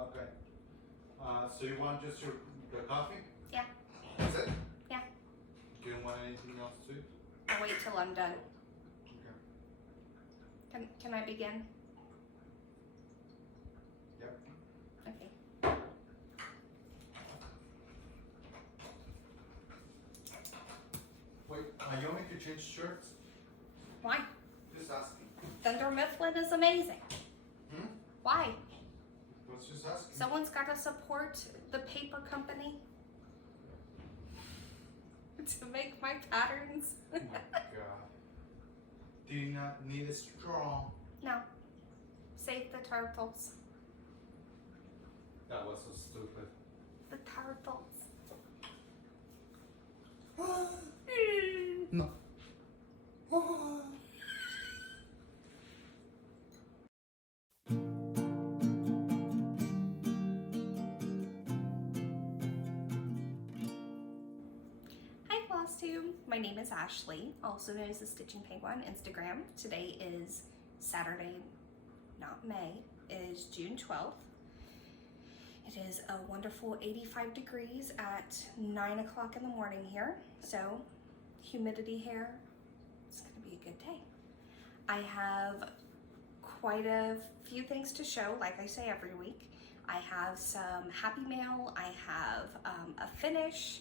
Okay. So you want just the coffee? Yeah. That's it? Yeah. You don't want anything else too? I'll wait till I'm done. Okay. Can I begin? Yep. Okay. Wait, you want me to change shirts? Why? Just asking. Thunder Mifflin is amazing. Hmm? Why? Was just asking. Someone's got to support the paper company to make my patterns. Oh my god. Do you not need a straw? No. Save the turtles. That was so stupid. The turtles. No. Hi Flosstube, my name is Ashley, also known as the Stitching Penguin on Instagram. Today is Saturday, not May, it is June 12th. It is a wonderful 85 degrees at 9 o'clock in the morning here, so humidity here, it's gonna be a good day. I have quite a few things to show, like I say every week. I have some happy mail, I have a finish,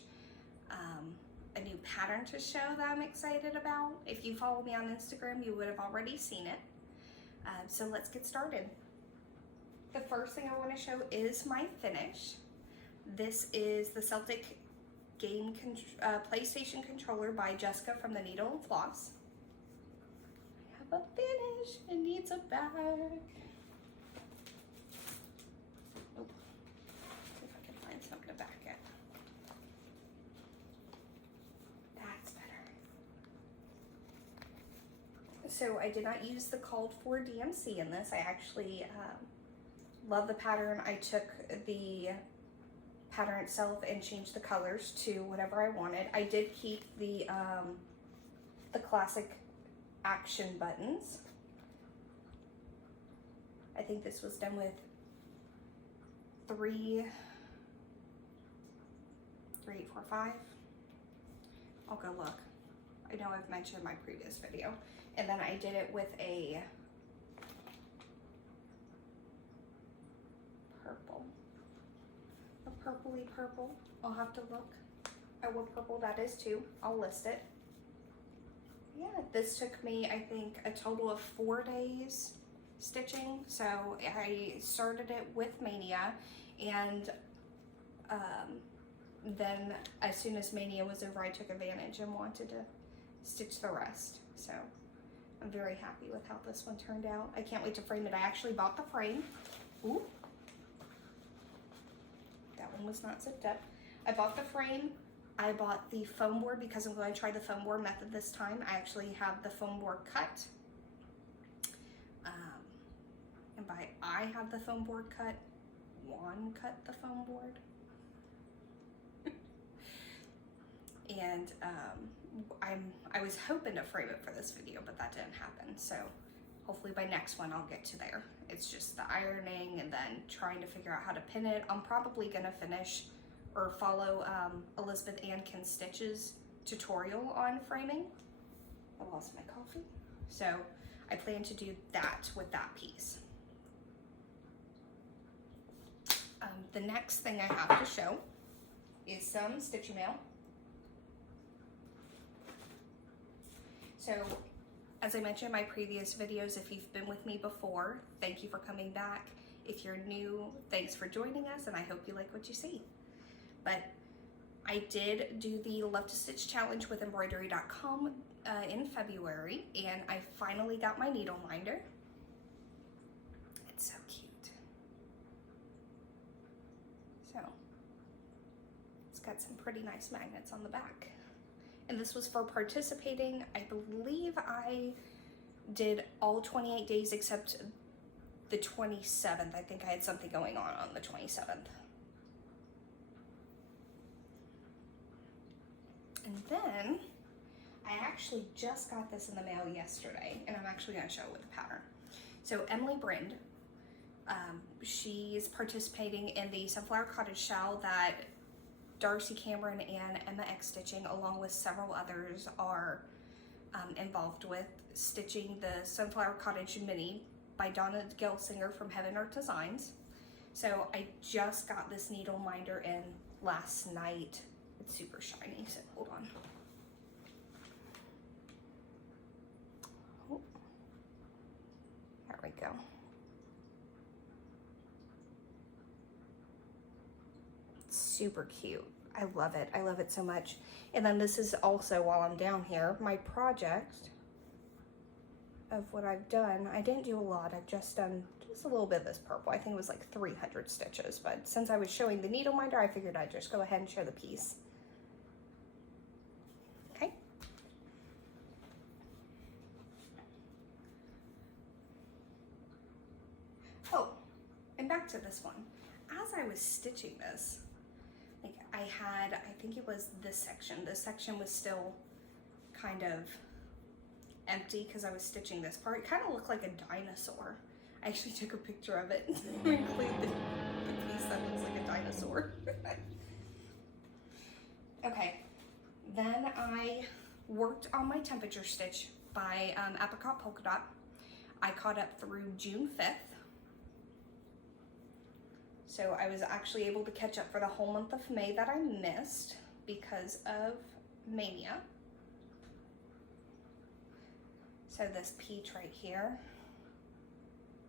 a new pattern to show that I'm excited about. If you follow me on Instagram, you would have already seen it. So let's get started. The first thing I want to show is my finish. This is the Celtic game PlayStation controller by Jessica from the Needle and Floss. I have a finish, it needs a bag. Oh, see if I can find something to back it. That's better. So I did not use the called for DMC in this. I actually love the pattern. I took the pattern itself and changed the colors to whatever I wanted. I did keep the classic action buttons. I think this was done with 3, 8, 4, 5. I'll go look. I know I've mentioned in my previous video. And then I did it with a purple. A purpley purple. I'll have to look at what purple that is too. I'll list it. Yeah, this took me, I think, a total of 4 days stitching. So I started it with Mania, and then as soon as Mania was over, I took advantage and wanted to stitch the rest. So I'm very happy with how this one turned out. I can't wait to frame it. I actually bought the frame. Ooh. That one was not zipped up. I bought the frame. I bought the foam board because I'm going to try the foam board method this time. I actually have the foam board cut. And by I have the foam board cut, Juan cut the foam board. And I was hoping to frame it for this video, but that didn't happen. So hopefully by next one I'll get to there. It's just the ironing and then trying to figure out how to pin it. I'm probably gonna finish or follow Elizabeth Ann Can Stitch's tutorial on framing. I lost my coffee. So I plan to do that with that piece. The next thing I have to show is some stitch mail. So, as I mentioned in my previous videos, if you've been with me before, thank you for coming back. If you're new, thanks for joining us, and I hope you like what you see. But I did do the Love to Stitch challenge with embroidery.com in February, and I finally got my needle minder. It's so cute. So, it's got some pretty nice magnets on the back. And this was for participating. I believe I did all 28 days except the 27th. I think I had something going on the 27th. And then I actually just got this in the mail yesterday, and I'm actually going to show it with the pattern. So Emily Brind She's participating in the Sunflower Cottage Shell that Darcy Cameron and Emma X Stitching, along with several others, are involved with stitching the Sunflower Cottage Mini by Donna Gelsinger from Heaven Art Designs. So I just got this needle minder in last night. It's super shiny, so hold on. Oh, there we go. Super cute. I love it. I love it so much. And then this is also, while I'm down here, my project of what I've done. I didn't do a lot. I've just done just a little bit of this purple. I think it was like 300 stitches, but since I was showing the needle minder, I figured I'd just go ahead and show the piece. Okay. Oh, and back to this one. As I was stitching this, like I think it was this section. This section was still kind of empty because I was stitching this part. It kind of looked like a dinosaur. I actually took a picture of it to include the piece that looks like a dinosaur. Okay, then I worked on my temperature stitch by Apricot Polka Dot. I caught up through June 5th. So I was actually able to catch up for the whole month of May that I missed because of Mania. So this peach right here,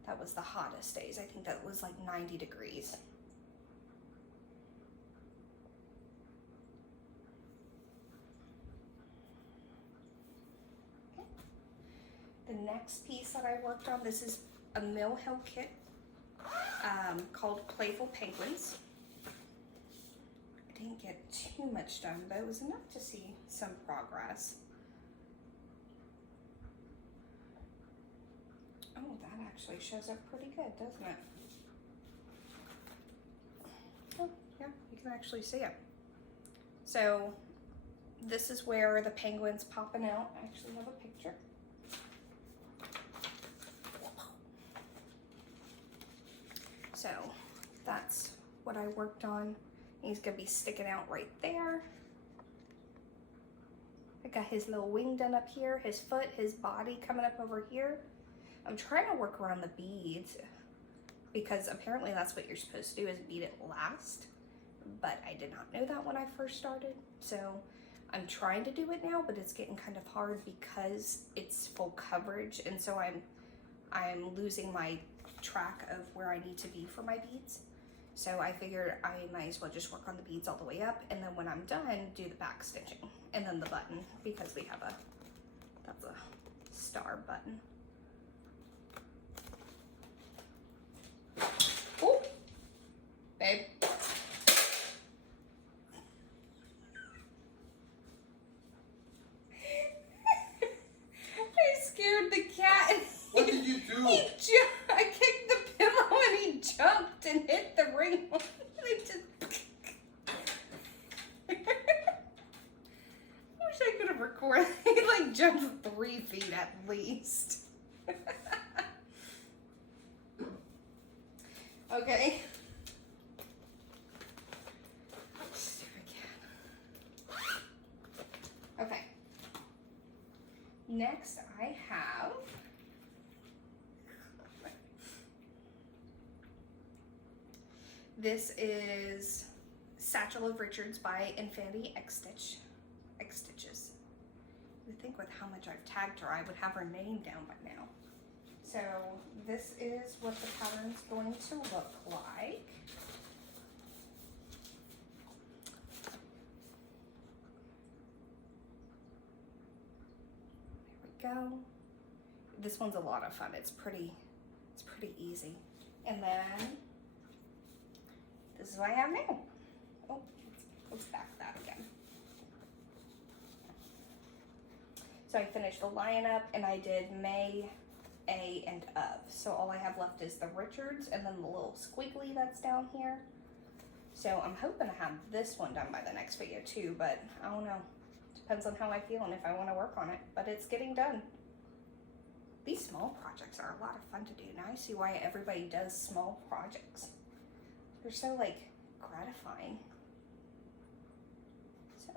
that was the hottest days. I think that was like 90 degrees. Okay. The next piece that I worked on, this is a Mill Hill kit. Called Playful Penguins. I didn't get too much done, but it was enough to see some progress. Oh, that actually shows up pretty good, doesn't it? Oh, yeah, you can actually see it. So this is where the penguin's popping out. I actually have a picture. So that's what I worked on. He's gonna be sticking out right there. I got his little wing done up here, his foot, his body coming up over here. I'm trying to work around the beads because apparently that's what you're supposed to do, is bead it last. But I did not know that when I first started. So I'm trying to do it now, but it's getting kind of hard because it's full coverage. And so I'm losing my track of where I need to be for my beads. So I figured I might as well just work on the beads all the way up, and then when I'm done, do the back stitching and then the button, because we have that's a star button. Oh, babe. I scared the cat. What did you do? I kicked the pillow and he jumped and hit the ring. I wish I could have recorded. He like jumped 3 feet at least. Okay. Stupid cat. Okay. Next I have this is Satchel of Richards by Infinity X Stitches. You would think with how much I've tagged her, I would have her name down by now. So this is what the pattern's going to look like. There we go. This one's a lot of fun. It's pretty easy. And then this is what I have now. Oh, let's back that again. So I finished the lion up and I did May, A, and of. So all I have left is the Richards and then the little squiggly that's down here. So I'm hoping to have this one done by the next video too, but I don't know. Depends on how I feel and if I want to work on it, but it's getting done. These small projects are a lot of fun to do. Now I see why everybody does small projects. They're so like gratifying. So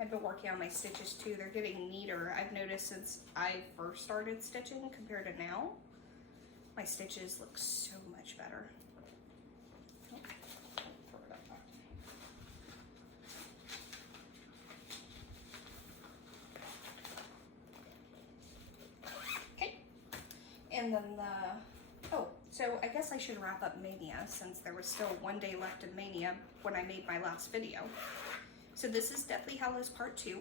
I've been working on my stitches too. They're getting neater. I've noticed since I first started stitching compared to now, my stitches look so much better. Oh, throw it up. Okay. And then so I guess I should wrap up Mania since there was still one day left in Mania when I made my last video. So this is Deathly Hallows Part 2.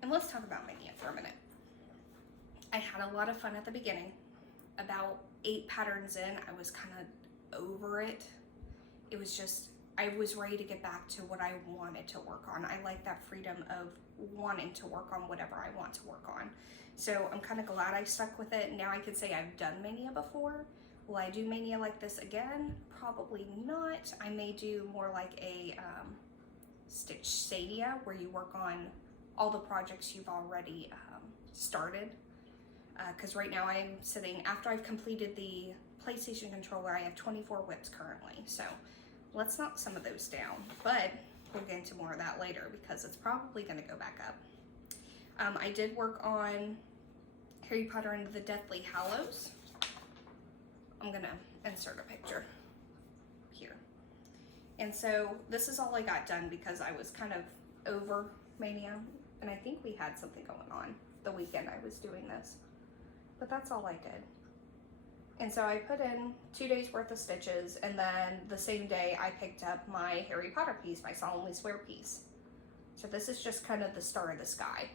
And let's talk about Mania for a minute. I had a lot of fun at the beginning. About 8 patterns in, I was kind of over it. It was just, I was ready to get back to what I wanted to work on. I like that freedom of wanting to work on whatever I want to work on. So I'm kind of glad I stuck with it. Now I can say I've done Mania before. Will I do Mania like this again? Probably not. I may do more like a Stitch Sadia where you work on all the projects you've already started. Because right now I'm sitting, after I've completed the PlayStation controller, I have 24 whips currently. So let's knock some of those down. But we'll get into more of that later because it's probably going to go back up. I did work on Harry Potter and the Deathly Hallows. I'm going to insert a picture here. And so this is all I got done because I was kind of over Mania. And I think we had something going on the weekend I was doing this. But that's all I did. And so I put in 2 days worth of stitches, and then the same day I picked up my Harry Potter piece, my Solemnly Swear piece. So this is just kind of the Star of the Sky.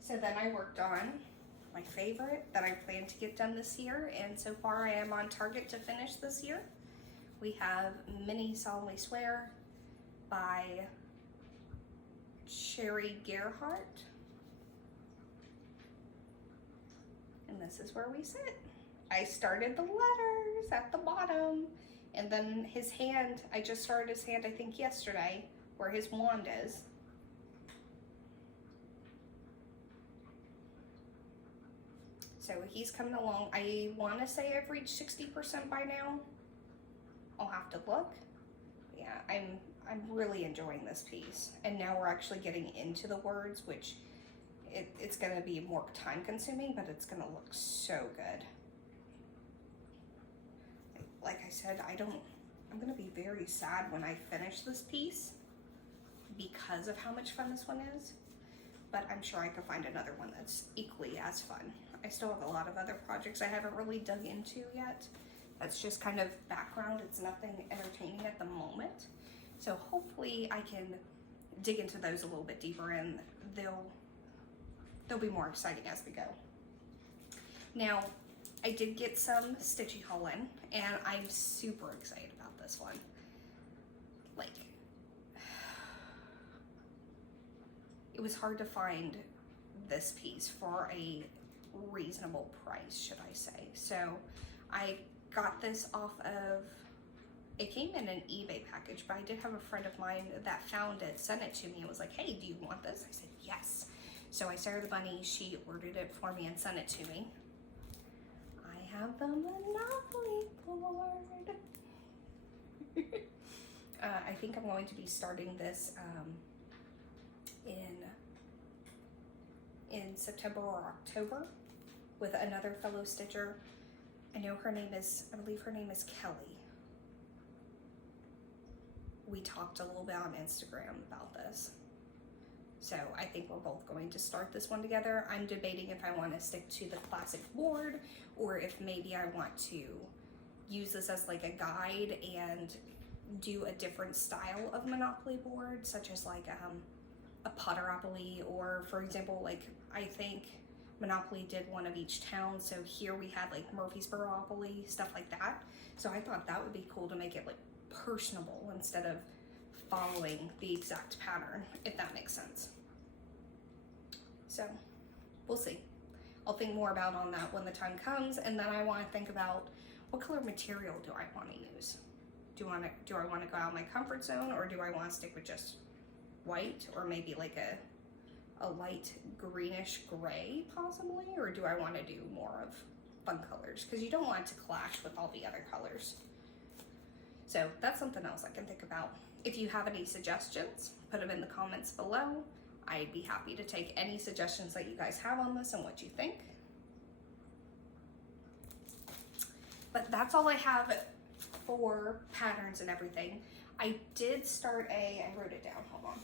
So then I worked on my favorite that I plan to get done this year, and so far I am on target to finish this year. We have Mini Solemnly Swear by Sherry Gerhardt. And this is where we sit. I started the letters at the bottom, and then his hand, I just started his hand I think yesterday, where his wand is. So he's coming along. I want to say I've reached 60% by now. I'll have to look. Yeah, I'm really enjoying this piece. And now we're actually getting into the words, which it's going to be more time consuming, but it's going to look so good. Like I said, I'm going to be very sad when I finish this piece because of how much fun this one is. But I'm sure I can find another one that's equally as fun. I still have a lot of other projects I haven't really dug into yet. That's just kind of background. It's nothing entertaining at the moment. So hopefully I can dig into those a little bit deeper, and they'll be more exciting as we go. Now, I did get some stitchy haul in, and I'm super excited about this one. Like, it was hard to find this piece for a reasonable price, should I say. So I got this off of, it came in an eBay package, but I did have a friend of mine that found it, sent it to me, and was like, hey, do you want this? I said, yes. So I Sarah the Bunny, she ordered it for me and sent it to me. I have the Monopoly board. I think I'm going to be starting this in September or October with another fellow stitcher. I know her name is, I believe her name is Kelly. We talked a little bit on Instagram about this. So I think we're both going to start this one together. I'm debating if I want to stick to the classic board or if maybe I want to use this as like a guide and do a different style of Monopoly board, such as like a Potteropoly, or for example, like I think Monopoly did one of each town. So here we had like Murfreesboropoly, stuff like that. So I thought that would be cool to make it like personable instead of following the exact pattern, if that makes sense. So we'll see. I'll think more about on that when the time comes, and then I want to think about what color material do I want to use. Do I want to go out of my comfort zone, or do I want to stick with just white, or maybe like a light greenish gray possibly, or do I want to do more of fun colors, because you don't want it to clash with all the other colors. So that's something else I can think about. If you have any suggestions, put them in the comments below. I'd be happy to take any suggestions that you guys have on this and what you think. But that's all I have for patterns and everything. I did start I wrote it down, hold on.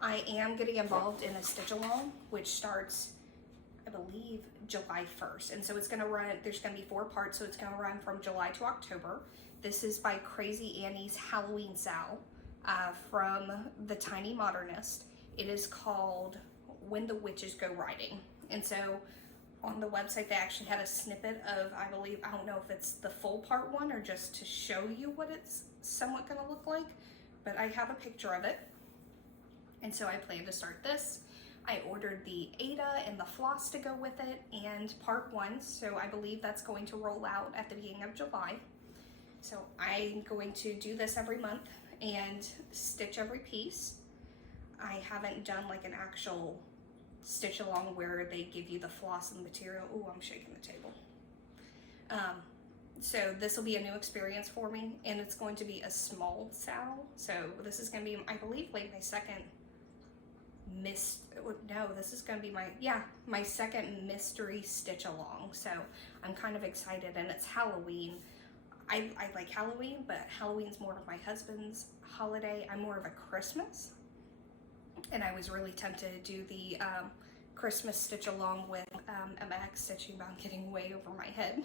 I am getting involved in a stitch along, which starts, I believe, July 1st. And so it's gonna run, there's gonna be 4 parts, so it's gonna run from July to October. This is by Crazy Annie's Halloween Sal from The Tiny Modernist. It is called When the Witches Go Riding. And so on the website, they actually had a snippet of, I believe, I don't know if it's the full part 1 or just to show you what it's somewhat gonna look like, but I have a picture of it. And so I plan to start this. I ordered the Ada and the floss to go with it and part 1. So I believe that's going to roll out at the beginning of July. So I'm going to do this every month and stitch every piece. I haven't done like an actual stitch along where they give you the floss and the material. Oh, I'm shaking the table. So this will be a new experience for me, and it's going to be a small sal. So this is going to be, I believe, like my second this is going to be my second mystery stitch along. So I'm kind of excited, and it's Halloween. I like Halloween, but Halloween's more of my husband's holiday. I'm more of a Christmas. And I was really tempted to do the Christmas stitch along with MX stitching, but I'm getting way over my head.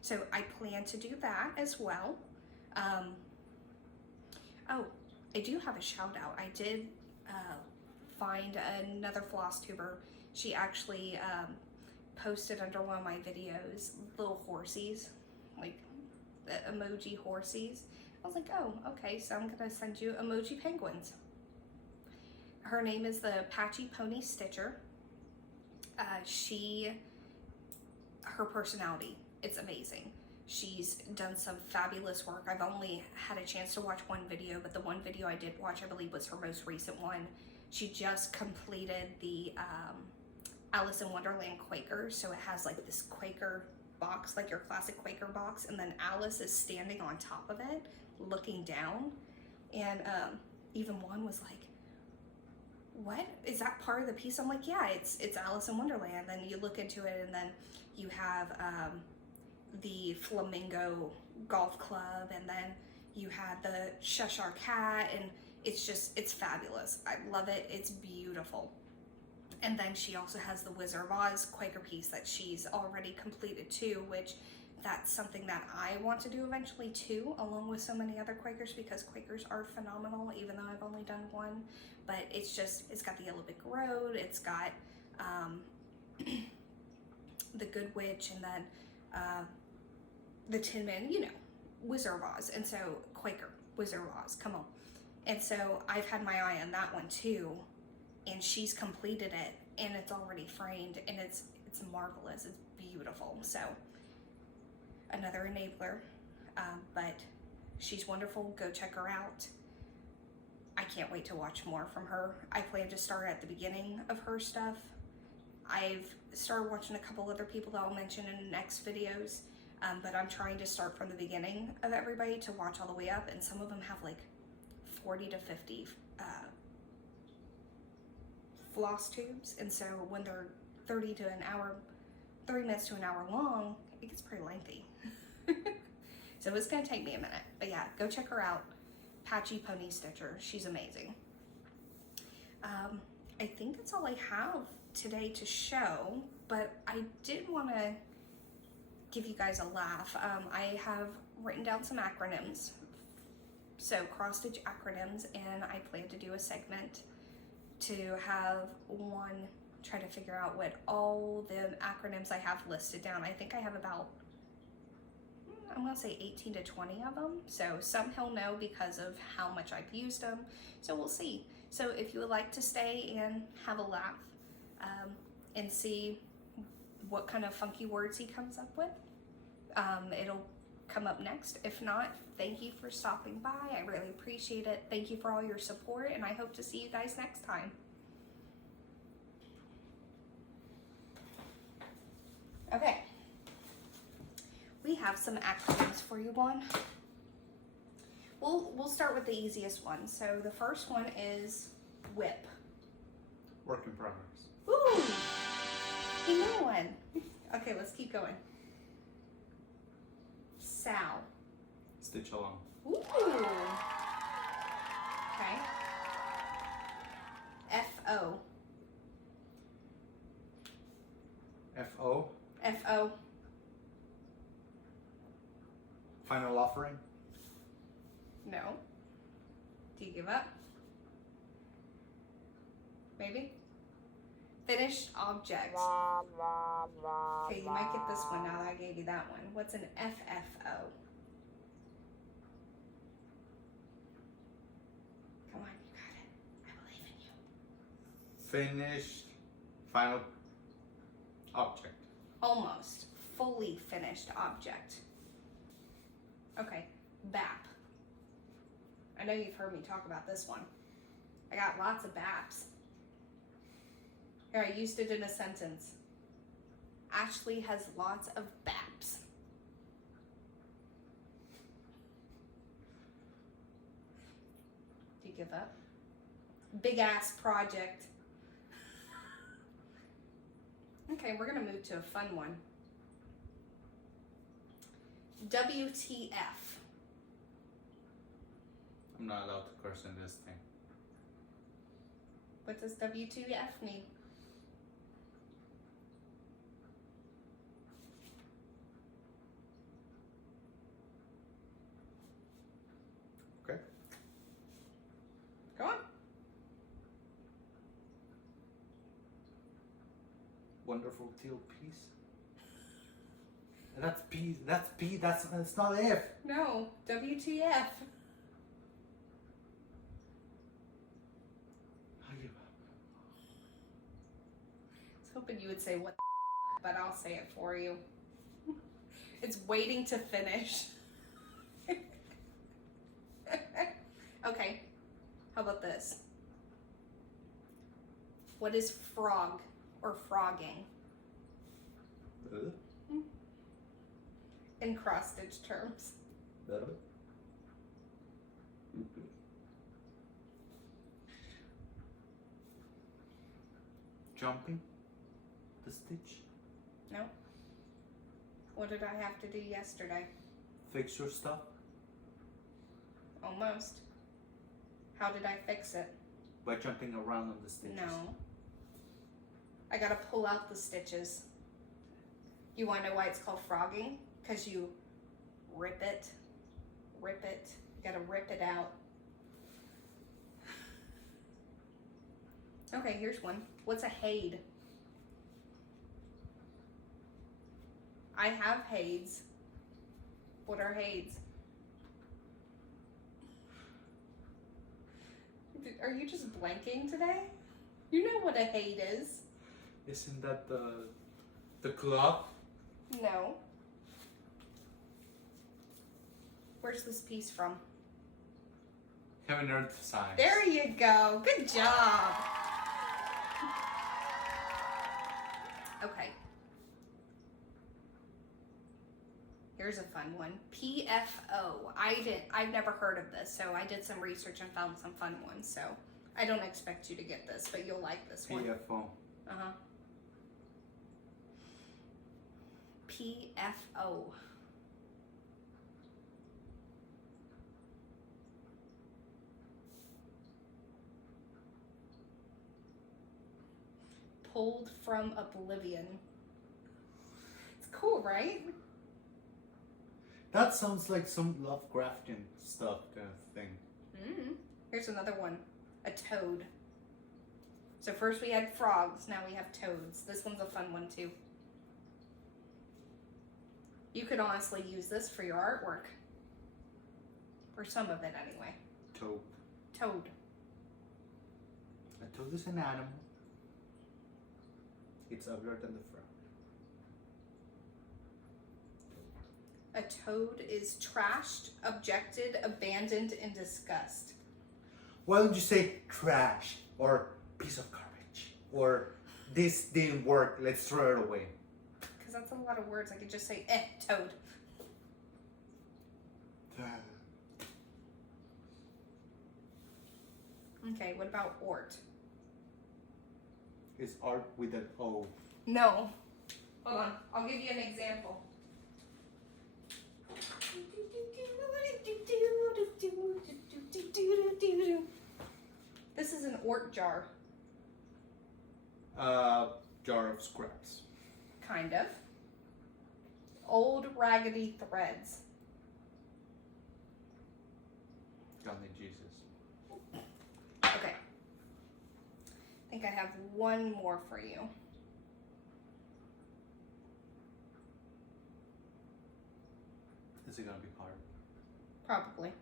So I plan to do that as well. Oh, I do have a shout out. I did find another Flosstuber. She actually posted under one of my videos little horsies, like the emoji horsies. I was like, oh, okay, so I'm gonna send you emoji penguins. Her name is the Patchy Pony Stitcher. Her personality, it's amazing. She's done some fabulous work. I've only had a chance to watch one video, but the one video I did watch, I believe, was her most recent one. She just completed the Alice in Wonderland Quaker, so it has like this Quaker box, like your classic Quaker box, and then Alice is standing on top of it, looking down, and even one was like, what, is that part of the piece? I'm like, yeah, it's Alice in Wonderland. Then you look into it, and then you have the Flamingo Golf Club, and then you had the Cheshire Cat, and it's fabulous. I love it. It's beautiful. And then she also has the Wizard of Oz Quaker piece that she's already completed too, which that's something that I want to do eventually too, along with so many other Quakers, because Quakers are phenomenal, even though I've only done one. But it's got the Yellow Brick Road, it's got the Good Witch, and then the Tin Man, you know, Wizard of Oz. And so Quaker, Wizard of Oz, come on. And so I've had my eye on that one too, and she's completed it, and it's already framed, and it's marvelous, it's beautiful. So another enabler, but she's wonderful. Go check her out. I can't wait to watch more from her. I plan to start at the beginning of her stuff. I've started watching a couple other people that I'll mention in the next videos, but I'm trying to start from the beginning of everybody to watch all the way up, and some of them have like 40 to 50 floss tubes, and so when they're 30 minutes to an hour long, it gets pretty lengthy. So it's gonna take me a minute, but yeah, go check her out. Patchy Pony Stitcher, she's amazing. I think that's all I have today to show, but I did want to give you guys a laugh. I have written down some acronyms, so cross stitch acronyms, and I plan to do a segment to have one, try to figure out what all the acronyms I have listed down. I think I have about, I'm gonna say 18 to 20 of them. So some he'll know because of how much I've used them. So we'll see. So if you would like to stay and have a laugh and see what kind of funky words he comes up with. It'll come up next. If not, thank you for stopping by. I really appreciate it. Thank you for all your support, and I hope to see you guys next time. Okay. We have some acronyms for you, Juan. We'll start with the easiest one. So the first one is whip. Work in progress. Ooh, you know one. Okay, let's keep going. Sow. Stitch along. Ooh. Okay. F-O. F-O. F-O. Final offering. No. Do you give up? Maybe? Finished object. Okay, you might get this one now that I gave you that one. What's an FFO? Come on, you got it. I believe in you. Finished. Final object. Almost. Fully finished object. Okay, BAP. I know you've heard me talk about this one. I got lots of BAPs. Here, I used it in a sentence. Ashley has lots of BAPs. Do you give up? Big ass project. Okay, we're gonna move to a fun one. WTF. I'm not allowed to curse in this thing. What does WTF mean? Okay. Go on. Wonderful teal piece. That's P. That's P. That's not F. No, WTF. I give up. I was hoping you would say what the but I'll say it for you. It's waiting to finish. Okay, how about this? What is frog or frogging in cross-stitch terms? Jumping the stitch. No. What did I have to do yesterday? Fix your stuff. Almost. How did I fix it? By jumping around on the stitches. No. I gotta pull out the stitches. You wanna know why it's called frogging? Because you rip it. You gotta rip it out. Okay, here's one. What's a hade? I have hades. What are hades? Are you just blanking today? You know what a hade is. Isn't that the cloth? No. Where's this piece from? Heaven, earth, science. There you go. Good job. Okay. Here's a fun one. PFO. I've never heard of this, so I did some research and found some fun ones. So I don't expect you to get this, but you'll like this one. PFO. Uh-huh. PFO. Pulled from oblivion. It's cool, right? That sounds like some Lovecraftian stuff kind of thing. Mm-hmm. Here's another one. A toad. So first we had frogs, now we have toads. This one's a fun one too. You could honestly use this for your artwork. Or some of it anyway. Toad. Toad. A toad is an animal. It's uglier than the frog. A toad is trashed, objected, abandoned, and discussed. Why don't you say trash or piece of garbage or this didn't work, let's throw it away? Because that's a lot of words. I could just say, toad. Okay, what about ort? It's art with an O. No. Hold on, I'll give you an example. This is an ort jar. Jar of scraps. Kind of. Old raggedy threads. God in Jesus. Okay. I think I have one more for you. Is it gonna be hard? Probably.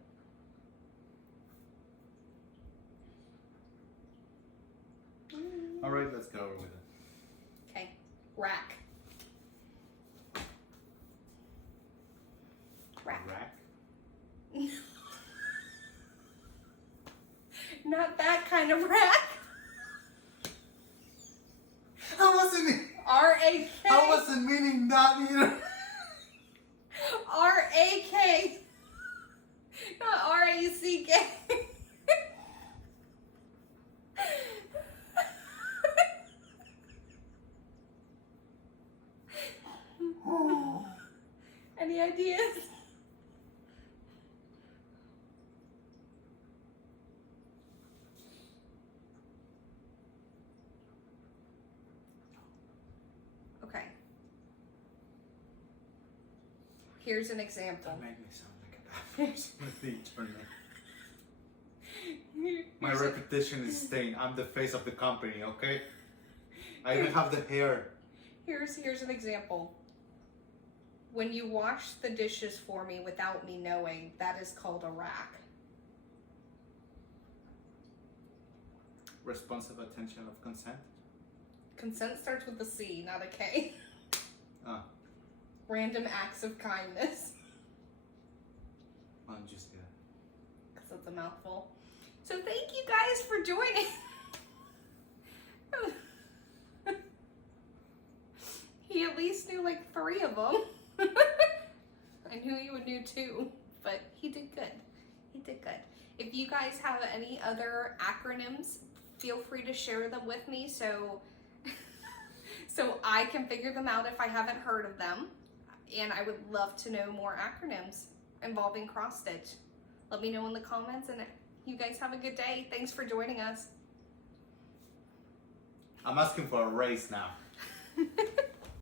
Alright, let's go over with it. Okay. Rack. Rack. Rack? Not that kind of rack. I wasn't R-A-K. I wasn't meaning that either. R-A-K. Not R-A-C-K. Any ideas? Okay. Here's an example. Don't make me sound like a bad person with the eternal. My Here's reputation is staying. I'm the face of the company, okay? I even have the hair. Here's an example. When you wash the dishes for me without me knowing, that is called a rack. Responsive attention of consent. Consent starts with a C, not a K. Ah, Random acts of kindness. why don't you say that? Because it's a mouthful. So thank you guys for joining. He at least knew like 3 of them. I knew you knew 2, but he did good. He did good. If you guys have any other acronyms, feel free to share them with me so I can figure them out if I haven't heard of them. And I would love to know more acronyms involving cross stitch. Let me know in the comments, and you guys have a good day. Thanks for joining us. I'm asking for a raise now.